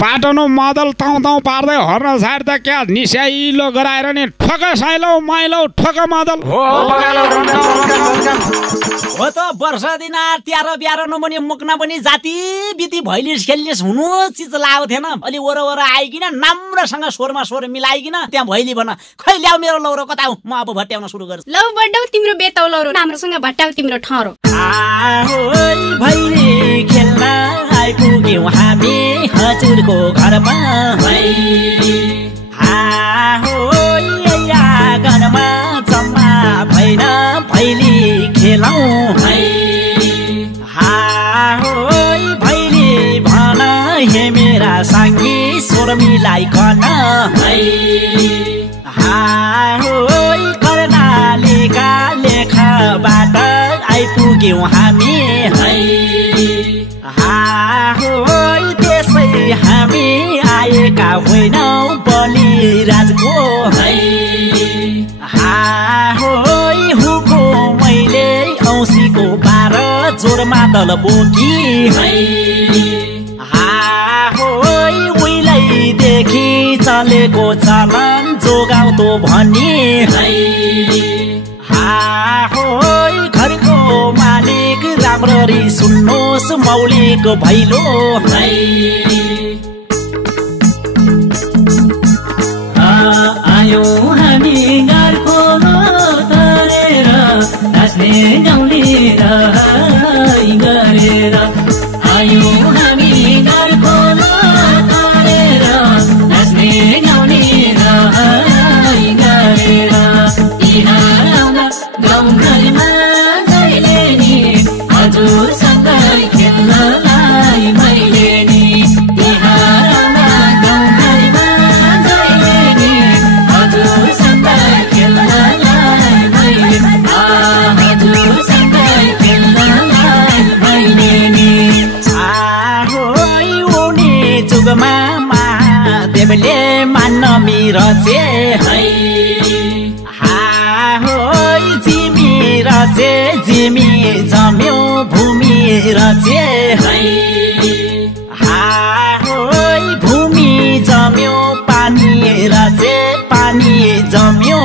पाटनो मदल ताउ पार्दै हर्न सार त क्या निस्याइलो गराएर नि ठक साइलो माइलो ठक मदल हो त वर्षा दिन त्यारो ब्यारो नबनी मुक्ना पनि जाति बिति भैलिस खेलिस हुनु चिज लाग्यो थिएन। अलि वरवर आइकिन नाम्रोसँग स्वरमा स्वर मिलाइकिन त्यहाँ भैली भन खै ल्याउ मेरो लौरो कता हौ म अब भट्याउन सुरु गर्छु। लौ बड्डौ तिम्रो बेताउ लौरो राम्रोसँग भट्याउ तिम्रो ठहरो। भैली खेल्न आइपुग्यौँ हामी हजुरको घरमा आँगनमा जम्मा भएन भैली खेलौँ भैली भन हे मेरा साङ्गी स्वर मिलाइकन कर्णालीका लेखबाट आइपुग्यौँ हामी त्यसै हामी आएका होइनौँ बलिराजको हुको मैले औँसीको 12 जोरमा दल बोकी उहिलेदेखि चलेको चलन जोगाउँदो भनी घरको मालिक राम्ररी सुन्नुहोस् मौलिक भैलो आयो हामी घरको तरेर नाच्ने गाउने गरेर आयो हामी घरको तरेर नाच्ने गाउने गरेर गाउँघरमा जहिले नि हजुरसँग खेल्नलाई मैले नि गाउँघरमा जहिले नि हजुरसँग खेल्नलाई मैले हजुरसँग खेल्नलाई मैले नि उनी जुगमा महादेवले मान्न मिरचे जिमी जम्यो भूमि रचे भूमि जम्यो पानी रचे पानी जम्यो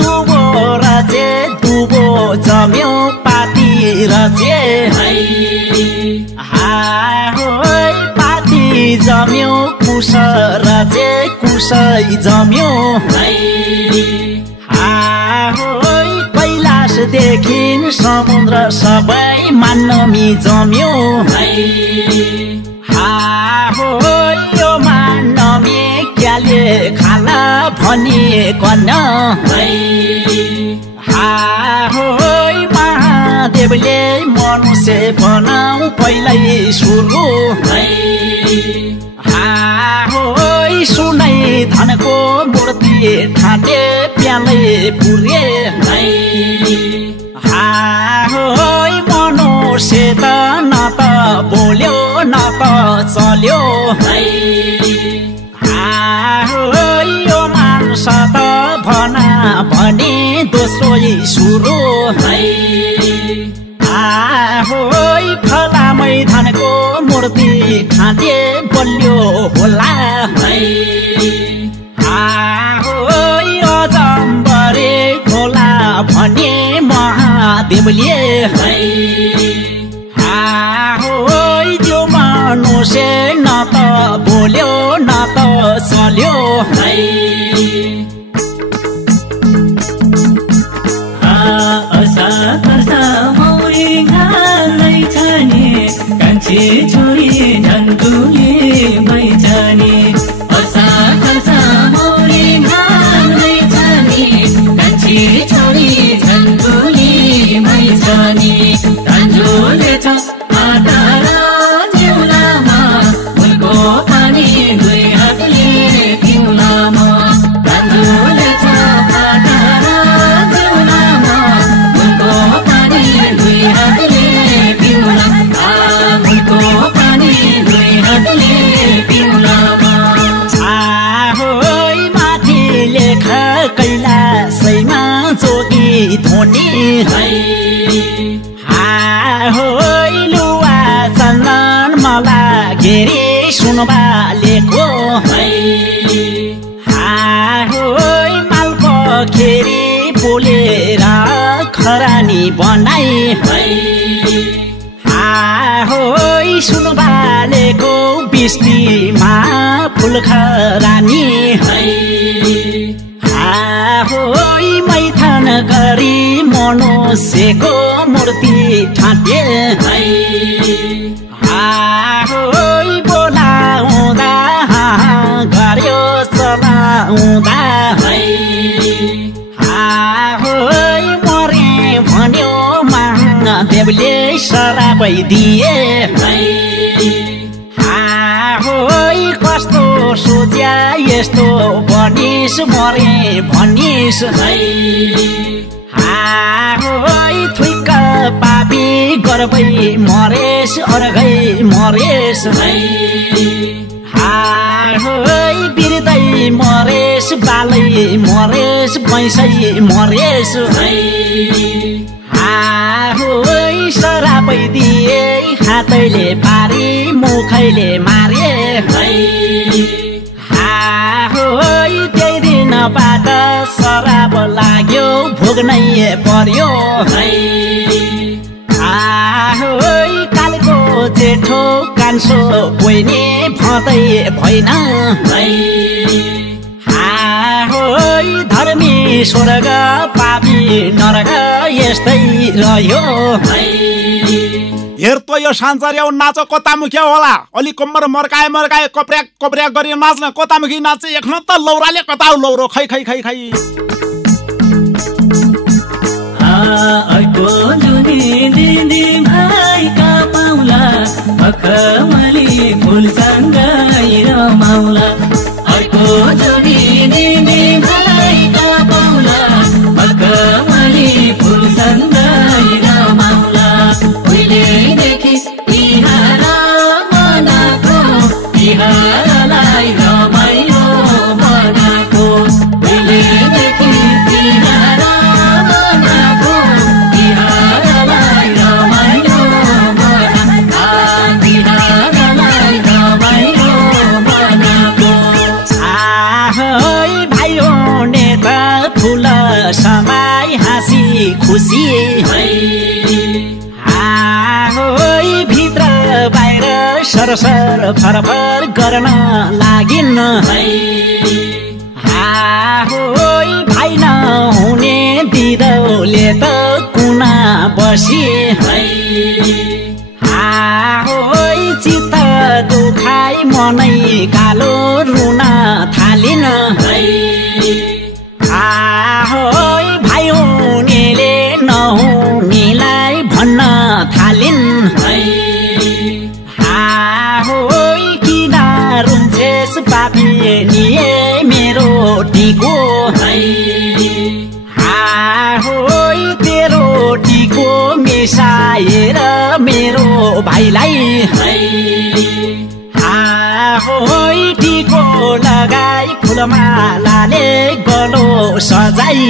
दुबो रचे दुबो जम्यो पाती रचे पाती जम्यो कुश रचे कुशै जम्यो कैलाशदेखि समुद्र सबै मान्नमी जम्यो यो मान्नमी क्याले खाला भनी कन्न महादेवले मनुष्य बनाऊ पहिल्यै सुरु सुनै धनको मूर्ति ठाने प्यालै पुरे मनुष्य त न त बोल्यो न त चल्यो यो मान्छ त भना भनी दोस्रो सुरु फलामै धनको मूर्ति ठाने बलियो होला अजम्बरे खोला भने महादेवले त्यो मनुष्य न त बोल्यो न त चल्यो छोरी झन्डुले मैजाने असा खल्सा मौरी घालै जाने कान्छी छोरी झन्डुले मैजाने दाजुले छ आटा र जिउलामा उनको पानी दुई हातले पिउलामा दाजुले छ आटा र जिउलामा उनको पानी दुई हातले पिउलामा माथि लेख कैलाशैमा जोगी धोनी लुवा चल्न सुनबालेको मालको खेरी बोलेर खरानी बनाई सुनबालेको बिस्तीमा फुल खरानी मैथान गरी मनुष्यको मूर्ति ठाटे बोलाउँदा गर्यो चलाउँदा मरे भन्यो महादेवले सरापै दिए कस्तो सोच्या यस्तो बनिस मरे भनिस थुइक पापी गर्बै मरेस अर्घै मरेस बिर्दै मरेस बालै मरेस भैँसै मरेस सरापै दिए हातैले पारी मुखैले मारे त्यही दिनबाट सराप लाग्यो भोग्नै पर्यो कालको जेठो कान्छो बहिनी फँदै भएन धर्मी स्वर्ग पापी नरक यस्तै रह्यो हेर त यो सान्चर्या नाच कतामुखी होला अलि कम्मर मर्काए मर्काए कप्र्याक कप्र्याक गरी नाच्न कतामुखी नाचे एक त लौराले कता लौरो खै खै खै खै मखमली फुलसँगै रमाउला अर्को जोडी दिने भाइका पाउला मखमली फुलसँगै रमाउला उहिलेदेखि तिहार मनाको तिहारलाई रमाइलो बनाको उहिलेदेखि तिहार मनाको तिहारलाई रमाइलो समाई हाँसी खुसी भित्र बाहिर सरसर फरफर गर्न लागिन् भाइ नहुने दिदौले त कुना बसी चित्त दुखाइ मनै कालो रुन थालिन् भाइ हुनेले नहुनेलाई भन्न थालिन् किन रुन्छेस पापी निए मेरो टिको तेरो टिको मिसाएर मेरो भाइलाई टिको लगाई फुलमालाले गलो सजाई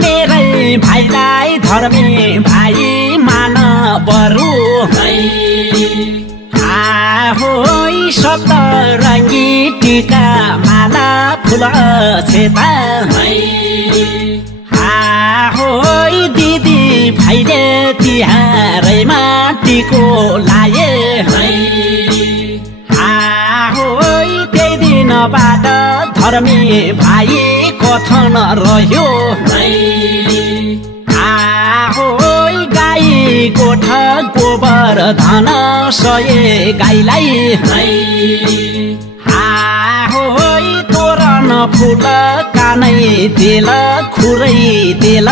मेरै भाइलाई धर्मी भाइ मान बरु सप्तरङ्गी टिका माला फुल छेता दिदी भाइले तिहारैमा टिको लाए त्यही दिनबाट धर्मी भाइ कथन रह्यो गाई गोठ गोबर धन सये गाईलाई तोरण फुल कानै तेल खुरै तेल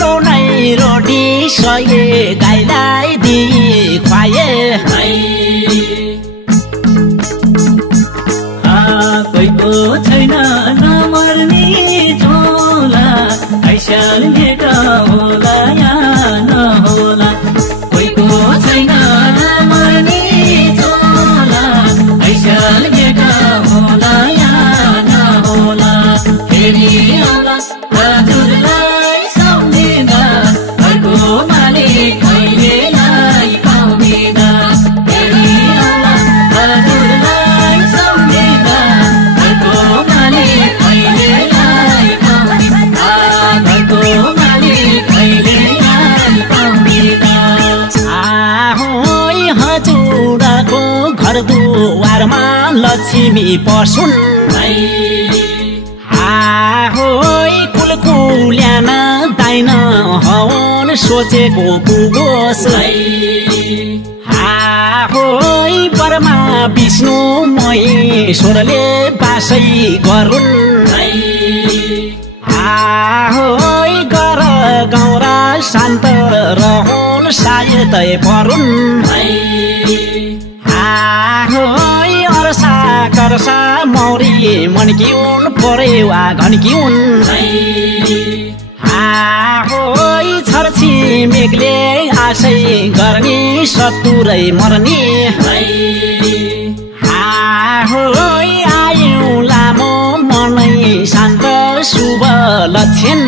नुनै रोटी सये गाईलाई दिई खुवाए कोहीको छैन नमर्ने झोला ऐसाल भेट होला या नहोला कोहीको छैन नमर्ने झोला ऐसाल भेट होला या नहोला फेरि आउला हजुरलाई सम्झिँदा घरको मालिक घरमा लक्ष्मी पसुन् होई कुलकुल्यान दाइन हवन सोचेको पुगोस् होई बर्मा विष्णु महेश्वरले बासै गरुन् होई गर गौरा शान्त रहन् सायतै परुन् होई अर्सा कर्सा मौरी मन्किउन् परेवा घन्किउन् होई छर्छी मेघले आशै गर्ने सत्तुरै मर्ने होई आयु लामो मनै शान्त शुभ लक्षण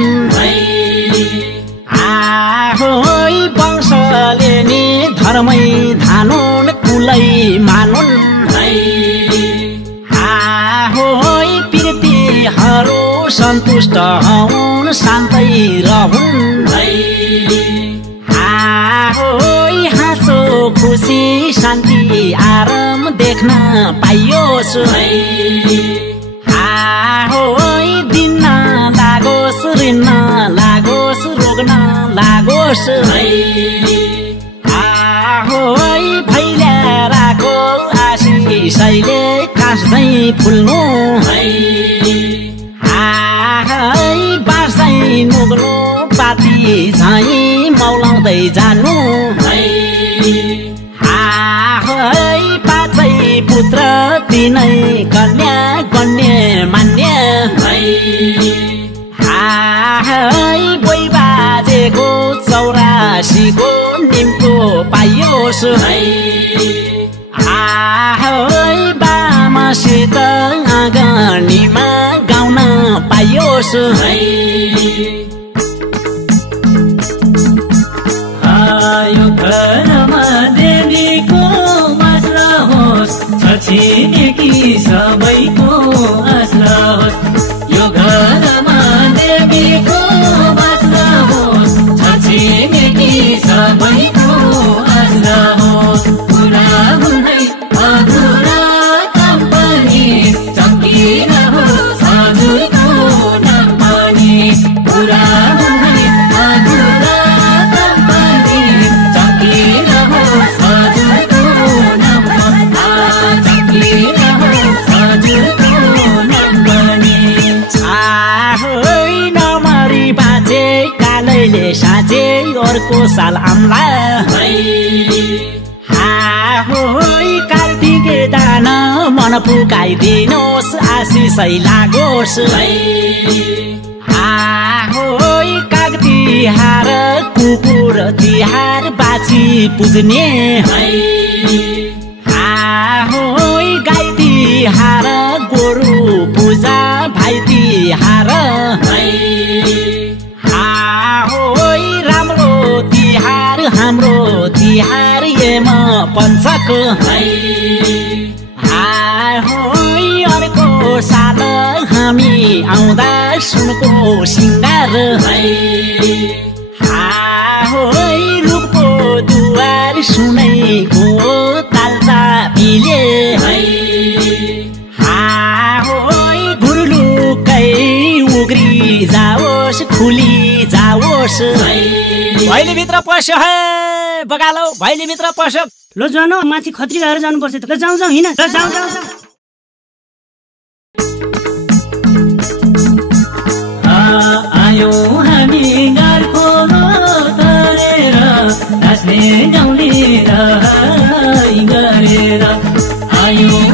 होई वंशले नि धर्मै धानुन् कुलै मानुन् होई प्रीतिहरू सन्तुष्ट हुन् शान्तै रहन् होई हाँसो खुसी शान्ति आराम देख्न पाइयोस् होई दिन लागोस् ऋण लागोस् रोग न लागोस् होई भैल्या राखो आशिषैले काँस्दै फुल्नु बाँसै नुग्नु पाती झैँ मौलाउँदै जानु पाँचै पुत्र तिनै कन्या कन्या मान्य बोइ बाजेको 84को निम्तो पाइयोस् बामासित आँगनीमा गाउन पाइयोस् आयो घरमा देवीको वास रहोस् छिमेकी सबैको आस रहोस् यो घरमा देवीको वास रहोस् छिमेकी सबैको आस रहोस् पुरा हुनै अधुरा काम पनि चम्किरहोस् हजुरको नाम पनि पुरा हुनै अधुरा काम पनि चम्किरहोस् हजुरको नाम चम्किरहोस् हजुरको नाम पनि नमरी बाजे कालैले साँचे अर्को साल आम्ला कार्तिके दान मन पुकाइदिनुहोस् आशिषै लागोस् काग तिहार कुकुर तिहार बाछी पुज्ने गाई तिहार गोरु पूजा भाइ तिहार राम्रो तिहार हाम्रो तिहार एम पञ्चक अर्को साल हामी आउँदा सुनको सिङ्गार रूपको दुवार सुनैको ताल्चा पिले घुर्लुकै उग्री जाओस् खुली जाओस् भैली भित्र पस्यो है बगालो भैली भित्र पस्यो ल जानु माथि खत्री गएर जानुपर्छ त ल जाउँ जाउँ हिँड ल जाउँ जाउँ आयो हामी गार्को तरेर नाच्ने गाउँले गरेर आयो